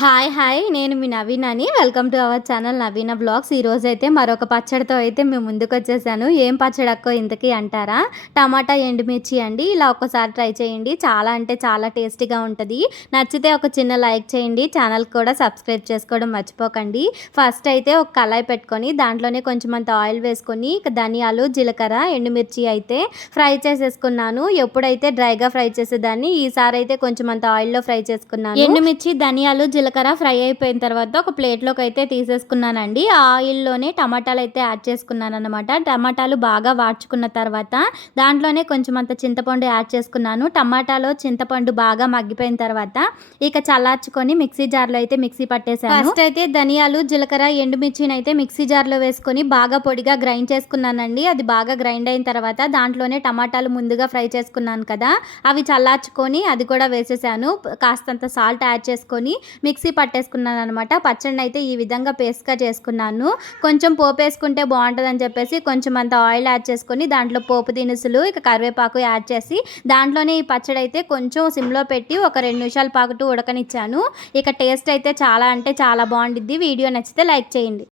Hi hi. నేను మీ నవీన్ అని welcome to our channel Naveena blogs. ఈరోజు అయితే మరొక పచ్చడితో అయితే మేము ముందుకు వచ్చేసాను. ఏం పచ్చడి అక్కో ఇంతకీ అంటారా? టమాటా ఎండుమిర్చి అండి. ఇలా ఒకసారి ట్రై చేయండి. చాలా అంటే చాలా టేస్టీగా ఉంటుంది. నచ్చితే ఒక చిన్న లైక్ చేయండి. ఛానల్ కూడా సబ్స్క్రైబ్ చేసుకోవడం మర్చిపోకండి. ఫస్ట్ అయితే ఒక కళాయి పెట్టుకొని దాంట్లోనే కొంచెం అంత ఆయిల్ వేసుకొని ధనియాలు జీలకర్ర ఎండుమిర్చి అయితే ఫ్రై చేసేసుకున్నాను. ఎప్పుడైతే డ్రైగా ఫ్రై చేసేదాన్ని ఈసారి అయితే కొంచెం అంత ఆయిల్లో ఫ్రై చేసుకున్నాను. ఎండుమిర్చి ధనియాలు జీలకర్ర ఫ్రై అయిపోయిన తర్వాత ఒక ప్లేట్లోకి అయితే తీసేసుకున్నానండి. ఆయిల్లోనే టమాటాలు అయితే యాడ్ చేసుకున్నాను అనమాట టమాటాలు బాగా వాడ్చుకున్న తర్వాత దాంట్లోనే కొంచెం అంత చింతపండు యాడ్ చేసుకున్నాను. టమాటాలో చింతపండు బాగా మగ్గిపోయిన తర్వాత ఇక చల్లార్చుకొని మిక్సీ జార్లో అయితే మిక్సీ పట్టేసాను ఫస్ట్ అయితే ధనియాలు జీలకర్ర ఎండుమిర్చిని అయితే మిక్సీ జార్లో వేసుకొని బాగా పొడిగా గ్రైండ్ చేసుకున్నానండి. అది బాగా గ్రైండ్ అయిన తర్వాత దాంట్లోనే టమాటాలు ముందుగా ఫ్రై చేసుకున్నాను కదా అవి చల్లార్చుకొని అది కూడా వేసేసాను. కాస్తంత సాల్ట్ యాడ్ చేసుకొని మిక్సీ పట్టేసుకున్నాను అనమాట పచ్చడిని అయితే ఈ విధంగా పేస్ట్గా చేసుకున్నాను. కొంచెం పోపు వేసుకుంటే బాగుంటుందని చెప్పేసి కొంచెం అంత ఆయిల్ యాడ్ చేసుకొని దాంట్లో పోపు దినుసులు ఇక కరివేపాకు యాడ్ చేసి దాంట్లోనే ఈ పచ్చడి అయితే కొంచెం సిమ్లో పెట్టి ఒక రెండు నిమిషాల పాటు ఉడకనిచ్చాను. ఇక టేస్ట్ అయితే చాలా అంటే చాలా బాగుండిద్ది. వీడియో నచ్చితే లైక్ చేయండి.